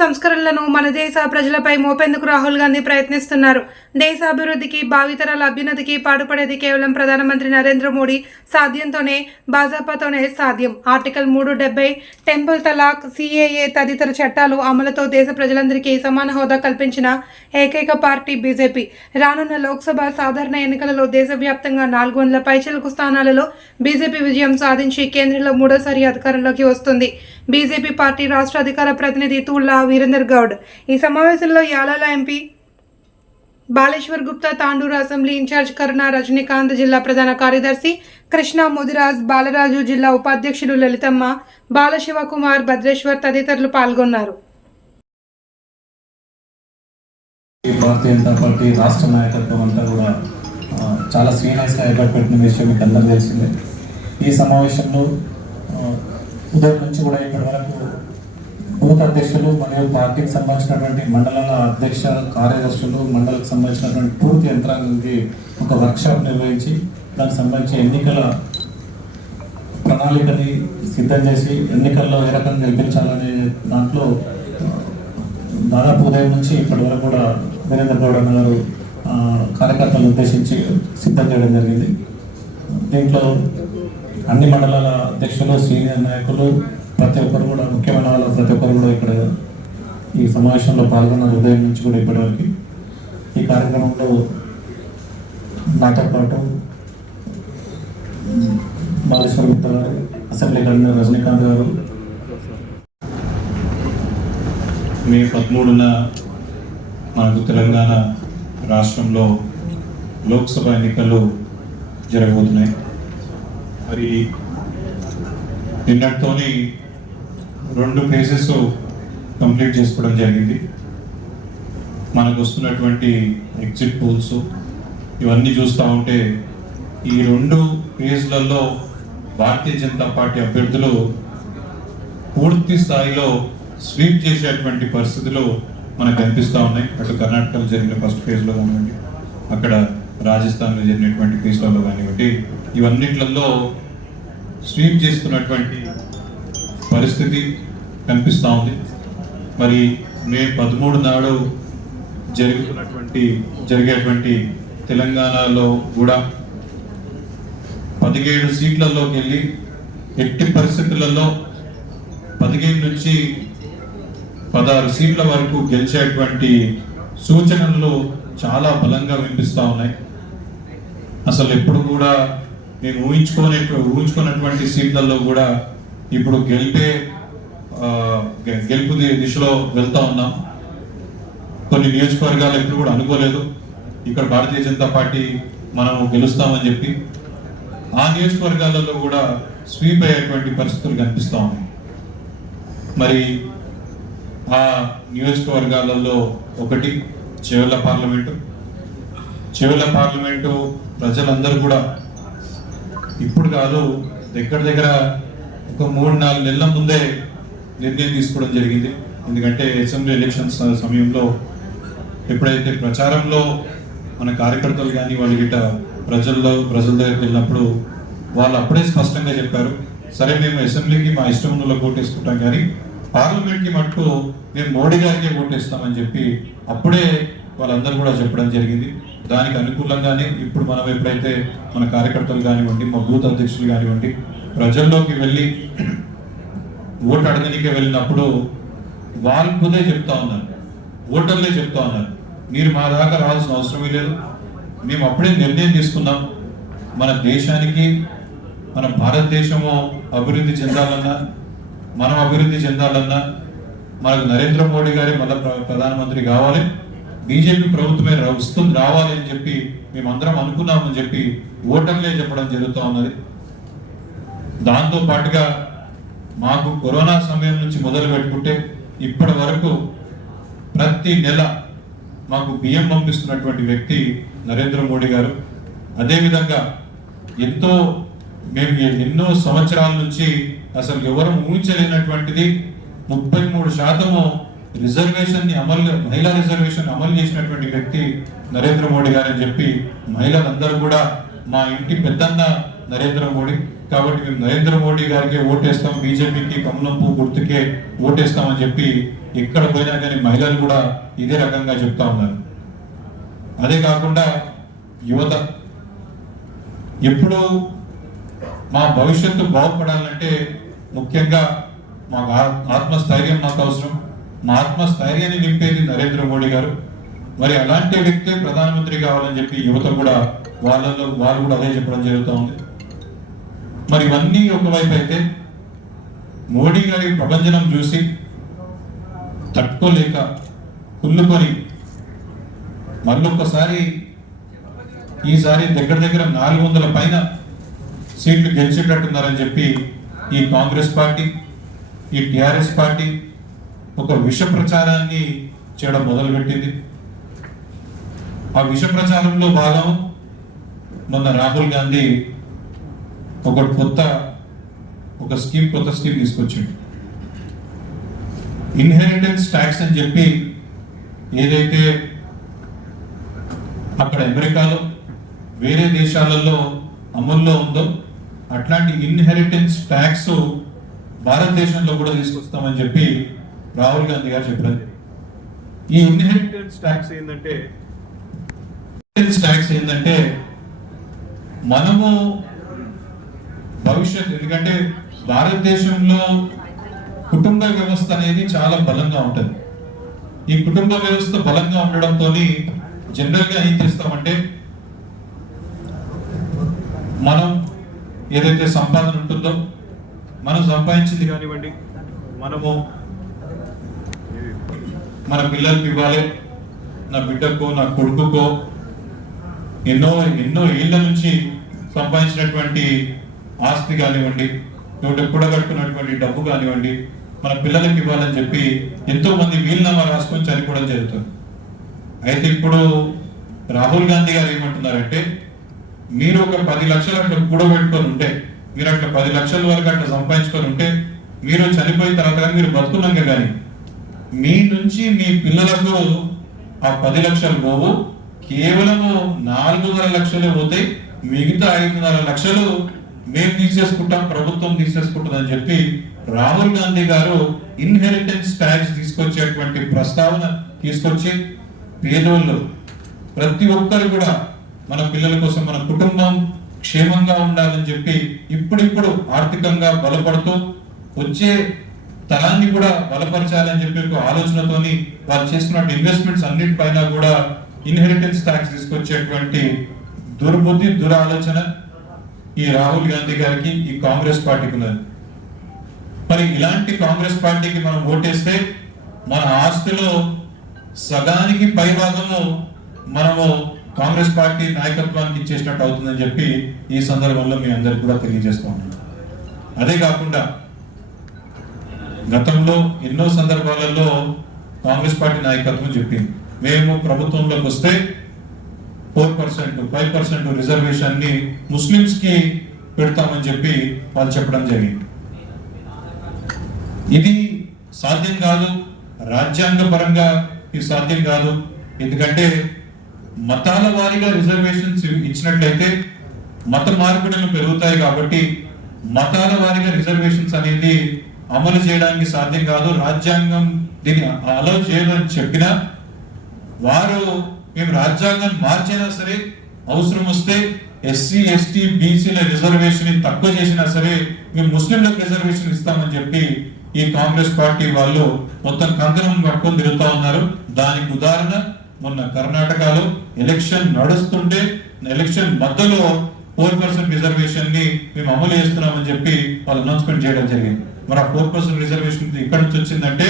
సంస్కరణలను మన దేశ ప్రజలపై మోపేందుకు రాహుల్ గాంధీ ప్రయత్నిస్తున్నారు. దేశ అభివృద్ధికి భావితరాల అభ్యున్నతికి పాటుపడేది కేవలం ప్రధానమంత్రి నరేంద్ర మోడీ సాధ్యంతోనే భాజపాతోనే సాధ్యం. ఆర్టికల్ మూడు డెబ్బై టెంపుల్ తలాక్ సిఏఏ తదితర చట్టాలు అమలుతో దేశ ప్రజలందరికీ సమాన హోదా కల్పించిన ఏకైక పార్టీ బీజేపీ. రానున్న లోక్సభ సాధారణ ఎన్నికలలో దేశవ్యాప్తంగా నాలుగు వందల పైచలకు స్థానాలలో బీజేపీ విజయం సాధించి కేంద్రంలో మూడోసారి అధికారంలోకి వస్తుంది. బీజేపీ పార్టీ రాష్ట్ర అధికార ప్రతినిధి తూళ్ళ వీరేందర్ గౌడ్. ఈ సమావేశంలో Yalal MP Baleshwar Gupta Tandur assembly incharge Karuna Rajinikanth జిల్లా ప్రధాన కార్యదర్శి కృష్ణ ముదిరాజ్ బాలరాజు జిల్లా ఉపాధ్యక్షుడు లలితమ్మ బాలశివకుమార్ భద్రేశ్వర్ తదితరులు పాల్గొన్నారు. భారతీయ జనతా పార్టీ రాష్ట్ర నాయకత్వం అంతా కూడా చాలా సీరియస్గా పెట్టిన విషయం మీకు అందరూ తెలిసిందే. ఈ సమావేశంలో ఉదయం నుంచి కూడా ఇప్పటి వరకు బూత్ అధ్యక్షులు మరియు పార్టీకి సంబంధించినటువంటి మండలాల అధ్యక్ష కార్యదర్శులు మండలకు సంబంధించినటువంటి పూర్తి యంత్రాంగానికి ఒక వర్క్షాప్ నిర్వహించి దానికి సంబంధించి ఎన్నికల ప్రణాళికని సిద్ధం చేసి ఎన్నికల్లో ఏ రకంగా గెలిపించాలనే దాంట్లో దాదాపు ఉదయం నుంచి ఇప్పటి వరకు కూడా వీరేంద్ర గౌడ్ గారు కార్యకర్తలను ఉద్దేశించి సిద్ధం చేయడం జరిగింది. దీంట్లో అన్ని మండలాల అధ్యక్షులు సీనియర్ నాయకులు ప్రతి ఒక్కరు కూడా ముఖ్యమైన వాళ్ళు ప్రతి ఒక్కరు కూడా ఇక్కడ ఈ సమావేశంలో పాల్గొన్న ఉదయం నుంచి కూడా ఇప్పటివరకు ఈ కార్యక్రమంలో నాతో పాటు బాలేశ్వర గుప్తా గారు అసెంబ్లీ కన్వీనర్ రజనీకాంత్ గారు. మే పదమూడున మనకు తెలంగాణ రాష్ట్రంలో లోక్సభ ఎన్నికలు జరగబోతున్నాయి. మరి నిన్నటితోని రెండు ఫేజెస్ కంప్లీట్ చేసుకోవడం జరిగింది. మనకు వస్తున్నటువంటి ఎగ్జిట్ పోల్స్ ఇవన్నీ చూస్తూ ఉంటే ఈ రెండు ఫేజ్లలో భారతీయ జనతా పార్టీ అభ్యర్థులు పూర్తి స్థాయిలో స్వీప్ చేసేటువంటి పరిస్థితులు మనకు కనిపిస్తూ ఉన్నాయి. అటు కర్ణాటకలో జరిగిన ఫస్ట్ ఫేజ్లో కానివ్వండి అక్కడ రాజస్థాన్లో జరిగినటువంటి ఫేజ్లలో కానివ్వండి ఇవన్నిట్లలో స్వీప్ చేస్తున్నటువంటి పరిస్థితి కనిపిస్తూ ఉంది. మరి మే పదమూడు నాడు జరుగుతున్నటువంటి జరిగేటువంటి తెలంగాణలో కూడా పదిహేడు సీట్లలోకి వెళ్ళి ఎట్టి పరిస్థితులలో పదిహేను నుంచి పదహారు సీట్ల వరకు గెలిచేటువంటి సూచనలు చాలా బలంగా వినిపిస్తూ ఉన్నాయి. అసలు ఎప్పుడు కూడా మేము ఊహించుకోని ఊహించుకున్నటువంటి సీట్లలో కూడా ఇప్పుడు గెలిపే గెలుపు దిశలో వెళ్తా ఉన్నాం. కొన్ని నియోజకవర్గాలు ఎప్పుడు కూడా అనుకోలేదు. ఇక్కడ భారతీయ జనతా పార్టీ మనం గెలుస్తామని చెప్పి. ఆ నియోజకవర్గాలలో కూడా స్వీప్ అయ్యేటువంటి పరిస్థితులు కనిపిస్తూ ఉన్నాయి. మరి ఆ నియోజకవర్గాలలో ఒకటి చెవుల పార్లమెంటు. చెవుల పార్లమెంటు ప్రజలందరూ కూడా ఇప్పుడు కాదు దగ్గర దగ్గర ఒక మూడు నాలుగు నెలల ముందే నిర్ణయం తీసుకోవడం జరిగింది. ఎందుకంటే అసెంబ్లీ ఎలక్షన్స్ సమయంలో ఎప్పుడైతే ప్రచారంలో మన కార్యకర్తలు కానీ వాళ్ళు గిట్ట ప్రజల్లో ప్రజల దగ్గరికి వెళ్ళినప్పుడు వాళ్ళు అప్పుడే స్పష్టంగా చెప్పారు సరే మేము అసెంబ్లీకి మా ఇష్టం ఉన్న ఓటేసుకుంటాం కానీ పార్లమెంట్కి మట్టు మేము మోడీ గారికి ఓటేస్తామని చెప్పి అప్పుడే వాళ్ళందరూ కూడా చెప్పడం జరిగింది. దానికి అనుకూలంగానే ఇప్పుడు మనం ఎప్పుడైతే మన కార్యకర్తలు కానివ్వండి మా బూత్ అధ్యక్షులు కానివ్వండి ప్రజల్లోకి వెళ్ళి ఓటు అడగనికి వెళ్ళినప్పుడు వాళ్ళు చెప్తా ఉన్నారు ఓటర్లే చెప్తా ఉన్నారు. మీరు మా దాకా రావాల్సిన అవసరమే లేదు. మేము అప్పుడే నిర్ణయం తీసుకున్నాం మన దేశానికి మన భారతదేశము అభివృద్ధి చెందాలన్నా మనం అభివృద్ధి చెందాలన్నా మనకు నరేంద్ర మోడీ గారి మళ్ళీ ప్ర- ప్రధానమంత్రి కావాలి. బీజేపీ ప్రభుత్వమే వస్తుంది రావాలి అని చెప్పి మేమందరం అనుకున్నామని చెప్పి ఓటర్లే చెప్పడం జరుగుతూ ఉన్నది. దాంతో పాటుగా మాకు కరోనా సమయం నుంచి మొదలు పెట్టుకుంటే ఇప్పటి వరకు ప్రతి నెల మాకు బియ్యం పంపిస్తున్నటువంటి వ్యక్తి నరేంద్ర మోడీ గారు. అదేవిధంగా ఎంతో మేము ఎన్నో సంవత్సరాల నుంచి అసలు ఎవరు ఊహించలేనటువంటిది ముప్పై మూడు శాతము రిజర్వేషన్ని అమలు మహిళా రిజర్వేషన్ అమలు చేసినటువంటి వ్యక్తి నరేంద్ర మోడీ గారని చెప్పి మహిళలందరూ కూడా మా ఇంటి పెద్దన్న నరేంద్ర మోడీ. కాబట్టి మేము నరేంద్ర మోడీ గారికి ఓటేస్తాం బీజేపీకి కమలం పువ్వు గుర్తుకే ఓటేస్తామని చెప్పి ఎక్కడ పోయినా కానీ మహిళలు కూడా ఇదే రకంగా చెప్తా ఉన్నారు. అదే కాకుండా యువత ఎప్పుడు మా భవిష్యత్తు బాగుపడాలంటే ముఖ్యంగా మాకు ఆత్మస్థైర్యం మాకు అవసరం. మా ఆత్మస్థైర్యాన్ని నింపేది నరేంద్ర మోడీ గారు. మరి అలాంటి వ్యక్తే ప్రధానమంత్రి కావాలని చెప్పి యువత కూడా వాళ్ళలో వాళ్ళు కూడా అదే చెప్పడం జరుగుతూ ఉంది. మరి ఇవన్నీ ఒకవైపు అయితే మోడీ గారి ప్రభంజనం చూసి తట్టుకోలేక కుళ్ళుకొని మళ్ళొక్కసారి ఈసారి దగ్గర దగ్గర నాలుగు వందల పైన సీట్లు గెలిచేటట్టున్నారని చెప్పి ఈ కాంగ్రెస్ పార్టీ ఈ టిఆర్ఎస్ పార్టీ ఒక విష ప్రచారాన్ని చేయడం మొదలుపెట్టింది. ఆ విష ప్రచారంలో భాగం మొన్న రాహుల్ గాంధీ ఒక కొత్త ఒక స్కీమ్ కొత్త స్కీమ్ తీసుకొచ్చిండు. ఇన్హెరిటెన్స్ ట్యాక్స్ అని చెప్పి ఏదైతే అక్కడ అమెరికాలో వేరే దేశాలలో అమల్లో ఉందో అట్లాంటి ఇన్హెరిటెన్స్ ట్యాక్స్ భారతదేశంలో కూడా తీసుకొస్తామని చెప్పి రాహుల్ గాంధీ గారు చెప్పారు. ఈ ఇన్హెరిటెన్స్ ట్యాక్స్ ఏంటంటే ఇన్హెరిటెన్స్ ట్యాక్స్ ఏంటంటే మనము భవిష్యత్ ఎందుకంటే భారతదేశంలో కుటుంబ వ్యవస్థ అనేది చాలా బలంగా ఉంటుంది. ఈ కుటుంబ వ్యవస్థ బలంగా ఉండడంతో జనరల్గా ఏం చేస్తామంటే మనం ఏదైతే సంపాదన ఉంటుందో మనం సంపాదించింది కానివ్వండి మనము మన పిల్లలకి ఇవ్వాలి. నా బిడ్డకో నా కొడుకుకో. ఎన్నో ఎన్నో ఏళ్ళ నుంచి సంపాదించినటువంటి ఆస్తి కానివ్వండి నోటి కూడగట్టుకున్నటువంటి డబ్బు కానివ్వండి మన పిల్లలకి ఇవ్వాలని చెప్పి ఎంతో మంది వీలునామా రాసుకొని చనిపోవడం జరుగుతుంది. అయితే ఇప్పుడు రాహుల్ గాంధీ గారు ఏమంటున్నారంటే మీరు ఒక పది లక్షలు అట్లా కూడబెట్టుకొని ఉంటే మీరు అట్లా పది లక్షల వరకు అట్లా సంపాదించుకొని ఉంటే మీరు చనిపోయిన తర్వాత మీరు బతుకున్నాక కానీ మీ నుంచి మీ పిల్లలకు ఆ పది లక్షలు పోవు. కేవలము నాలుగున్నర లక్షలే పోతాయి. మిగతా ఐదున్నర లక్షలు మేము తీసేసుకుంటాం ప్రభుత్వం తీసేసుకుంటుంది అని చెప్పి రాహుల్ గాంధీ గారు ఇన్హెరిటెన్స్ ట్యాక్స్ తీసుకొచ్చేటువంటి ప్రస్తావన తీసుకొచ్చి పేదోళ్ళు ప్రతి ఒక్కరు కూడా మన పిల్లల కోసం మన కుటుంబం క్షేమంగా ఉండాలని చెప్పి ఇప్పుడిప్పుడు ఆర్థికంగా బలపడుతూ వచ్చే స్థలాన్ని కూడా బలపరచాలని చెప్పి ఒక ఆలోచనతోని వాళ్ళు చేస్తున్న ఇన్వెస్ట్మెంట్స్ అన్నిటిపైన కూడా ఇన్హెరిటెన్స్ ట్యాక్స్ తీసుకొచ్చేటువంటి దుర్బుద్ధి దురాలోచన ఈ రాహుల్ గాంధీ గారికి ఈ కాంగ్రెస్ పార్టీకి ఉన్నది. మరి ఇలాంటి కాంగ్రెస్ పార్టీకి మనం ఓటేస్తే మన ఆస్తిలో సగానికి పై భాగము మనము కాంగ్రెస్ పార్టీ నాయకత్వానికి ఇచ్చేసినట్టు అవుతుందని చెప్పి ఈ సందర్భంలో మీ అందరికి కూడా తెలియజేస్తూ ఉన్నాను. అదే కాకుండా గతంలో ఎన్నో సందర్భాలలో కాంగ్రెస్ పార్టీ నాయకత్వం చెప్పింది. మేము ప్రభుత్వంలోకి వస్తే ఫోర్ పర్సెంట్ ఫైవ్ పర్సెంట్ రిజర్వేషన్ని ముస్లిమ్స్కి పెడతామని చెప్పి వాళ్ళు చెప్పడం జరిగింది. ఇది సాధ్యం కాదు రాజ్యాంగ పరంగా ఇది సాధ్యం కాదు. ఎందుకంటే మతాల వారీగా రిజర్వేషన్స్ ఇచ్చినట్లయితే మత మార్పిడులు పెరుగుతాయి కాబట్టి మతాల వారీగా రిజర్వేషన్స్ అనేది అమలు చేయడానికి సాధ్యం కాదు. రాజ్యాంగం దీన్ని అలౌ చేయదని చెప్పినా వారు మేము రాజ్యాంగం మార్చినా సరే అవసరం వస్తే ఎస్సీ ఎస్టీ బీసీల రిజర్వేషన్ తక్కువ చేసినా సరే మేము ముస్లింలకు రిజర్వేషన్ ఇస్తామని చెప్పి ఈ కాంగ్రెస్ పార్టీ వాళ్ళు మొత్తం కంకణం పట్టుకొని తిరుగుతా ఉన్నారు. దానికి ఉదాహరణ మొన్న కర్ణాటకలో ఎలక్షన్ నడుస్తుంటే ఎలక్షన్ మధ్యలో ఫోర్ పర్సెంట్ రిజర్వేషన్ని మేము అమలు చేస్తున్నామని చెప్పి వాళ్ళు అనౌన్స్మెంట్ చేయడం జరిగింది. మరి ఆ ఫోర్ పర్సెంట్ రిజర్వేషన్ ఎక్కడి నుంచి వచ్చిందంటే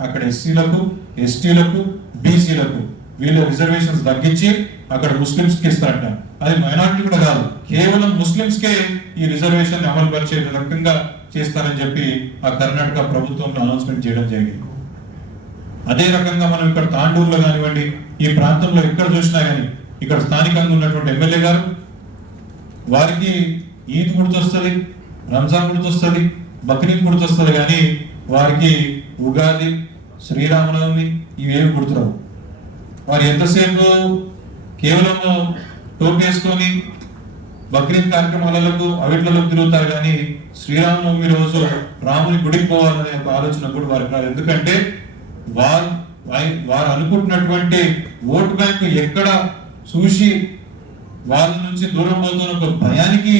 అక్కడ ఎస్సీలకు ఎస్టీలకు బీసీలకు వీళ్ళు రిజర్వేషన్స్ తగ్గించి అక్కడ ముస్లింస్కి ఇస్తారంట. ఇస్తారట అది మైనారిటీ కూడా కాదు. కేవలం ముస్లింస్కే ఈ రిజర్వేషన్ అమలు పరిచే రకంగా చేస్తారని చెప్పి ఆ కర్ణాటక ప్రభుత్వంలో అనౌన్స్మెంట్ చేయడం జరిగింది. అదే రకంగా మనం ఇక్కడ తాండూరులో కానివ్వండి ఈ ప్రాంతంలో ఎక్కడ చూసినా కానీ ఇక్కడ స్థానికంగా ఉన్నటువంటి ఎమ్మెల్యే గారు వారికి ఈద్ గుర్తొస్తుంది రంజాన్ గుర్తొస్తుంది బక్రీద్ గుర్తొస్తుంది కానీ వారికి ఉగాది శ్రీరామనవమి ఇవేమి గుర్తురావు. వారు ఎంతసేపు కేవలము టోపీ వేసుకొని బక్రీద్ కార్యక్రమాలకు అవిట్లలో తిరుగుతారు కానీ శ్రీరామనవమి రోజు రాముని గుడికి పోవాలనే ఒక ఆలోచన కూడా వారికి రాదు ఎందుకంటే వారు వారు అనుకుంటున్నటువంటి ఓటు బ్యాంక్ ఎక్కడ చూసి వాళ్ళ నుంచి దూరం పోతున్న ఒక భయానికి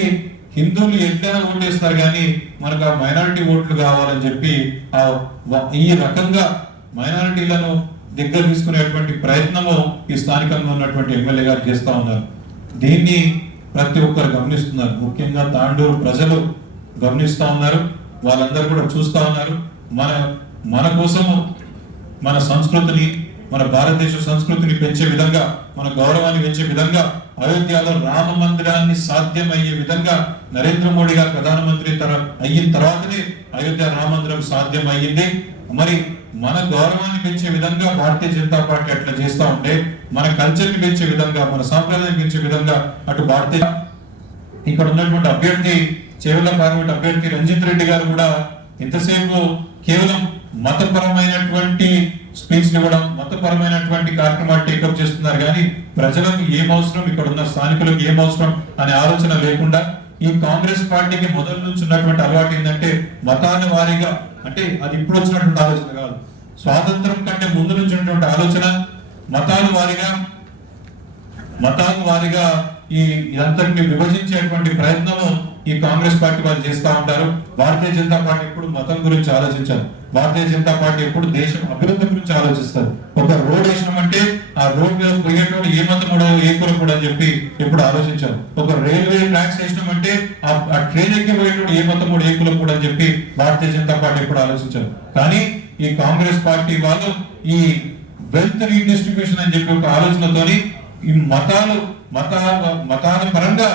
హిందువులు ఎట్లైనా ఓటేస్తారు కానీ మనకు ఆ మైనారిటీ ఓట్లు కావాలని చెప్పి ఆ ఈ రకంగా మైనారిటీలను దగ్గర తీసుకునేటువంటి ప్రయత్నము ఈ స్థానికంగా ఉన్నటువంటి ఎమ్మెల్యే గారు చేస్తూ ఉన్నారు. దీన్ని ప్రతి ఒక్కరు గమనిస్తున్నారు. ముఖ్యంగా తాండూరు ప్రజలు గమనిస్తూ ఉన్నారు. వాళ్ళందరూ కూడా చూస్తా ఉన్నారు. మన మన కోసము మన సంస్కృతిని మన భారతదేశ సంస్కృతిని పెంచే విధంగా మన గౌరవాన్ని పెంచే విధంగా అయోధ్యలో రామ మందిరాన్ని సాధ్యమయ్యే విధంగా నరేంద్ర మోడీ గారు ప్రధానమంత్రి తర అయిన తర్వాతనే అయోధ్య రామ మందిరం సాధ్యం అయ్యింది మరి మన గౌరవాన్ని పెంచే విధంగా భారతీయ జనతా పార్టీ అట్లా చేస్తా ఉంటే మన కల్చర్ని పెంచే విధంగా మన సాంప్రదాయం పెంచే విధంగా అటు భారతీయ ఇక్కడ ఉన్నటువంటి అభ్యర్థి చేవల పార్లమెంట్ అభ్యర్థి రంజిత్ రెడ్డి గారు కూడా ఇంతసేపు కేవలం మతపరమైనటువంటి స్పీచ్ ఇవ్వడం మతపరమైనటువంటి కార్యక్రమాలు టేకప్ చేస్తున్నారు. కానీ ప్రజలకు ఏం అవసరం? ఇక్కడ ఉన్న స్థానికులకు ఏం అవసరం అనే ఆలోచన లేకుండా ఈ కాంగ్రెస్ పార్టీకి మొదటి నుంచి ఉన్నటువంటి అలవాటు ఏంటంటే మతాల వారీగా అంటే అది ఇప్పుడు వచ్చినటువంటి ఆలోచన కాదు. స్వాతంత్రం కంటే ముందు నుంచి ఉన్నటువంటి ఆలోచన మతాల వారీగా మతాల వారిగా ఈ ఇదంతటిని విభజించేటువంటి ప్రయత్నము ఈ కాంగ్రెస్ పార్టీ వాళ్ళు చేస్తా ఉంటారు. భారతీయ జనతా పార్టీ ఎప్పుడు మతం గురించి ఆలోచించారు భారతీయ జనతా పార్టీ ఎప్పుడు దేశం అభివృద్ధి గురించి ఆలోచిస్తారు ఒక రోడ్ వేసినామంటే ఆ రోడ్ మీద పోయేటోడు ఏ మతముడో ఏ కులకుడు అని చెప్పి ఎప్పుడు ఆలోచించారు. ఒక రైల్వే ట్రాక్స్ వేసినామంటే ఆ ట్రైన్ ఎక్కి పోయేటోడు ఏ మతముడు ఏ కులకుడు అని చెప్పి భారతీయ జనతా పార్టీ ఎప్పుడు ఆలోచించారు. కానీ ఈ కాంగ్రెస్ పార్టీ వాళ్ళు ఈ వెల్త్ రీడిస్ట్రిబ్యూషన్ అని చెప్పి ఒక ఆలోచనతోని ఈ మతాలు మత మతాల పరంగా